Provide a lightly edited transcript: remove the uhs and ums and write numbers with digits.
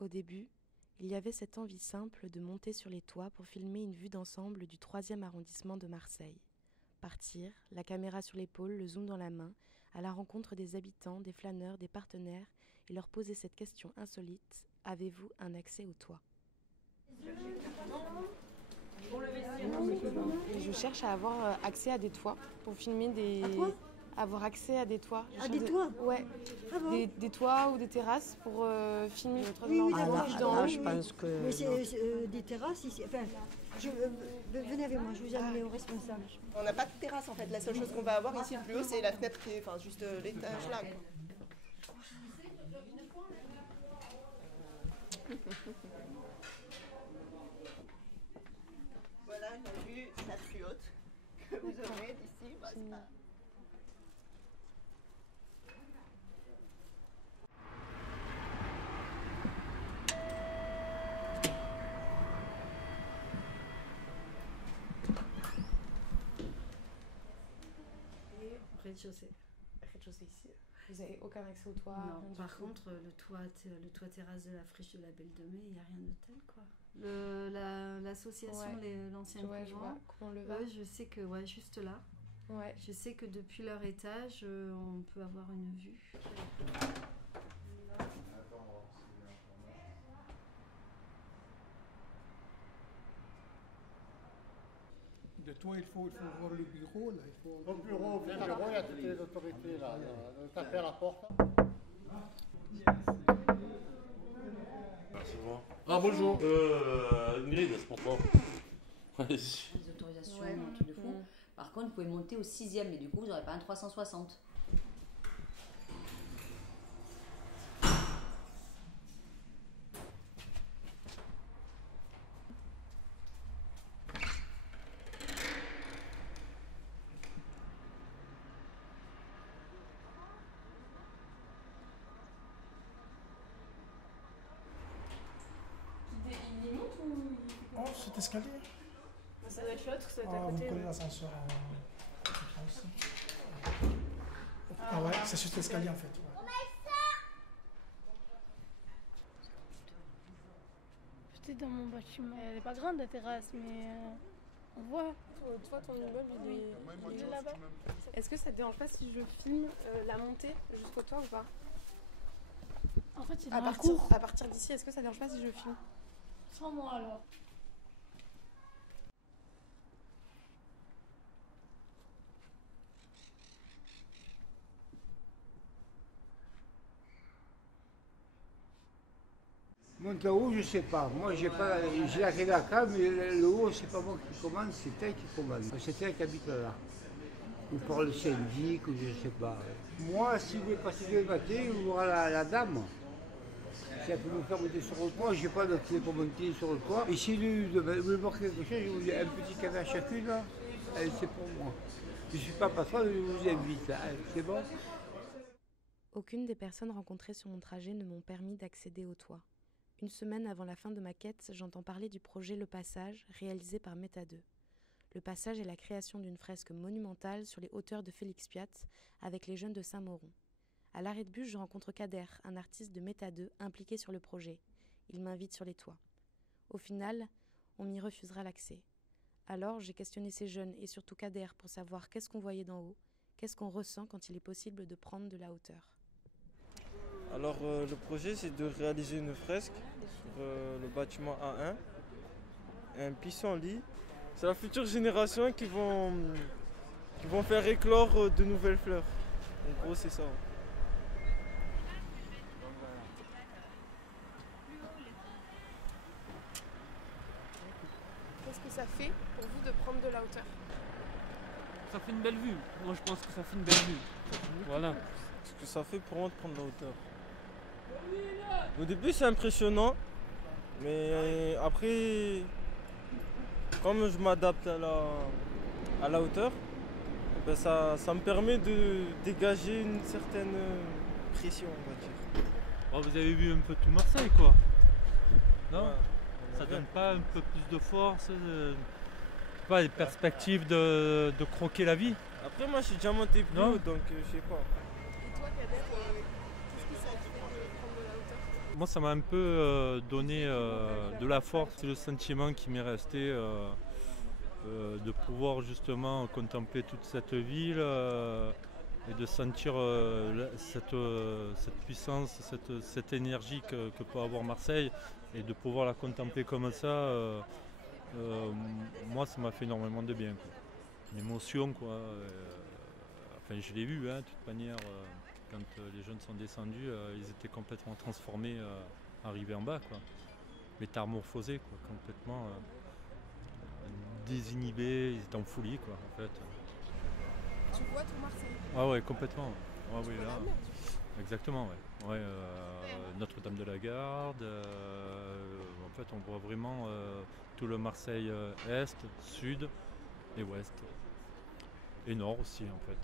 Au début, il y avait cette envie simple de monter sur les toits pour filmer une vue d'ensemble du 3e arrondissement de Marseille. Partir, la caméra sur l'épaule, le zoom dans la main, à la rencontre des habitants, des flâneurs, des partenaires, et leur poser cette question insolite: avez-vous un accès au toit ? Je cherche à avoir accès à des toits pour filmer des... À quoi ? Avoir accès à des toits. À des toits ? Ouais. Ah bon ? Des toits ou des terrasses pour filmer notre Oui, enfant. je pense que... Mais c'est des terrasses ici. Enfin, venez avec moi, je vous amène au responsable. On n'a pas de terrasse en fait. La seule chose qu'on va avoir ici le plus haut, c'est la fenêtre qui est juste l'étage là. Voilà la vue la plus haute que vous aurez d'ici. Bah, c'est pas... Rez-de-chaussée. Rez-de-chaussée ici. Vous n'avez aucun accès au toit? Non, par contre, le toit terrasse de la friche de la Belle de Mai, il n'y a rien de tel, quoi. L'association, l'ancien couvent, je sais que, juste là, je sais que depuis leur étage, on peut avoir une vue. De toi, il faut voir le bureau. Là. Au bureau, il y a toutes les autorités là. Taper à la porte. Ah bonjour, Ingrid, c'est pour toi. Les autorisations, un truc de fou. Par contre, vous pouvez monter au 6e, mais du coup, vous n'aurez pas un 360. Il monte ou... Oh, cet escalier. Ça doit être l'autre, ça doit être à Vous côté. connaissez l'ascenseur aussi. Ah ouais, c'est sur cet escalier en fait. Ouais. Peut-être dans mon bâtiment. Elle n'est pas grande la terrasse, mais on voit. Toi, ton immeuble, il est là-bas. Est-ce que ça te dérange pas si je filme la montée jusqu'au toit ou pas? En fait, c'est dans la cour. À partir d'ici, est-ce que ça te dérange pas si je filme? Sans moi alors. Monte là-haut, je sais pas. Moi, j'ai la clé d'accueil, mais le haut, c'est pas moi qui commande, c'est elle qui commande. C'est elle qui habite là. Ou par le syndic, ou je sais pas. Moi, si vous voulez passer de matin, vous verrez la dame. Si elle peut nous faire monter sur le toit, je n'ai pas de clé pour monter sur le toit. Et si vous voulez voir quelque chose, je vous dis un petit café à chacune, là, c'est pour moi. Je ne suis pas patron, je vous invite, là. C'est bon? Aucune des personnes rencontrées sur mon trajet ne m'ont permis d'accéder au toit. Une semaine avant la fin de ma quête, j'entends parler du projet Le Passage, réalisé par Meta 2. Le Passage est la création d'une fresque monumentale sur les hauteurs de Félix Piat avec les jeunes de Saint-Mauron. À l'arrêt de bus, je rencontre Kader, un artiste de Meta 2 impliqué sur le projet. Il m'invite sur les toits. Au final, on m'y refusera l'accès. Alors, j'ai questionné ces jeunes et surtout Kader pour savoir qu'est-ce qu'on voyait d'en haut, qu'est-ce qu'on ressent quand il est possible de prendre de la hauteur. Alors le projet, c'est de réaliser une fresque sur le bâtiment A1, un pissenlit. C'est la future génération qui vont faire éclore de nouvelles fleurs. En gros, c'est ça. Qu'est-ce que ça fait pour vous de prendre de la hauteur? Ça fait une belle vue. Moi, je pense que ça fait une belle vue. Voilà. Ce que ça fait pour moi de prendre de la hauteur. Au début, c'est impressionnant, mais après, comme je m'adapte à la hauteur, ben ça me permet de dégager une certaine pression, on va dire. Oh, vous avez vu un peu tout Marseille, quoi. Non, ouais, ça donne pas un peu plus de force, pas des perspectives de croquer la vie. Après, moi, je suis déjà monté plus haut, donc je sais pas. Et toi, Kader, qu'est-ce que ça te fait de prendre de la hauteur? moi, ça m'a un peu donné de la force. C'est le sentiment qui m'est resté de pouvoir justement contempler toute cette ville et de sentir cette puissance, cette énergie que peut avoir Marseille et de pouvoir la contempler comme ça. Moi, ça m'a fait énormément de bien, quoi. Une émotion, quoi. Enfin, je l'ai vu, hein, de toute manière, quand les jeunes sont descendus, ils étaient complètement transformés, arrivés en bas, quoi. Métamorphosés, quoi, complètement désinhibés, ils étaient en folie, quoi, en fait. Tu vois tout Marseille? Ah ouais, complètement. Ah oui, là. Exactement, ouais. Ouais, Notre-Dame de la Garde. En fait, on voit vraiment tout le Marseille est, sud et ouest. Et nord aussi, en fait.